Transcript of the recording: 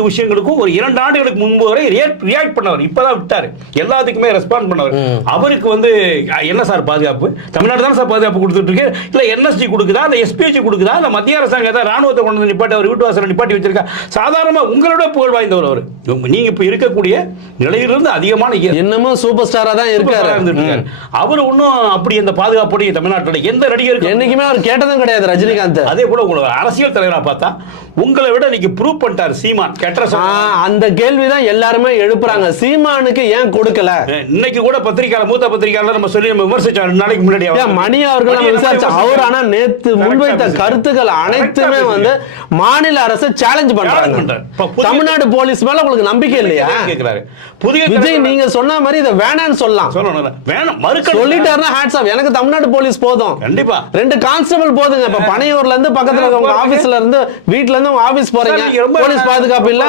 விஷயங்களுக்கும் ஒரு 2 ஆண்டுகளுக்கு முன்பு வரை ரியாக்ட் பண்ணவர், இப்பதான் விட்டாரு, எல்லாத்துக்குமே ரெஸ்பாண்ட் பண்ணவர். அவருக்கு வந்து என்ன சார் பாதுகாப்பு, தமிழ்நாடு தான் சார் பாதுகாப்பு கொடுத்துட்டு இருக்கு, இல்ல என்எஸ்டி கொடுக்குதா, இல்ல எஸ்பிஜி கொடுக்குதா, இல்ல மத்திய அரசாங்கம் ஏதாவது ராணுவத்தை கொண்டு வந்து நிப்பாட்டி அவர் வீட்டு வாசல் நிப்பாட்டி வச்சிருக்கா? சாதாரணமா உங்களோட புகழ் வாய்ந்தவர் அவர். நீங்க இப்ப இருக்கக்கூடிய நிலையிலிருந்து அதிகமான இன்னமும் சூப்பர் ஸ்டாரா தான் இருக்காரு. அவர் ஒன்னும் அப்படி அந்த பாதுகாப்பு தமிழ்நாட்டில் எந்த நடிகருக்கு என்னைக்குமே அவர் கேட்டதும் கிடையாது ரஜினிகாந்த். அதே போல உங்களை அரசியல் தலைவரா பார்த்தா உங்களை விட இன்னைக்கு ப்ரூவ் பண்ணிட்டார் சீமான். அந்த கேள்விதான் எல்லாருமே எழுப்புறாங்க, சீமானுக்கு ஏன் கொடுக்கல? இன்னைக்கு கூட பத்திரிகையாளர், மூத்த பத்திரிகையாளர் நம்ம சொல்லி நம்ம விமர்சிச்சோம் 2 நாளைக்கு முன்னாடி. மணி அவர்கள் நம்ம விசாரிச்சோம். அவர் ஆனா நேத்து முன்வைத்த கருத்துக்கள் அனைத்துமே வந்து மாநில அரசு சேலஞ்ச் பண்றாங்க. தமிழ்நாடு போலீஸ் மேல உங்களுக்கு நம்பிக்கை இல்லையா? புதிய விஜய் நீங்க சொன்ன மாதிரி இதை வேணான்னு சொல்லலாம், சொல்லிட்டாருன்னா ஹேட்ஸ் ஆஃப். எனக்கு தமிழ்நாடு போலீஸ் போதும், கண்டிப்பா 2 கான்ஸ்டபிள் போதுங்க. இப்ப பனையூர்ல இருந்து பக்கத்துல உங்க ஆபீஸ்ல இருந்து வீட்டுல இருந்து உங்க ஆபீஸ் போறீங்க, போலீஸ் பாதுகாப்பு இல்ல.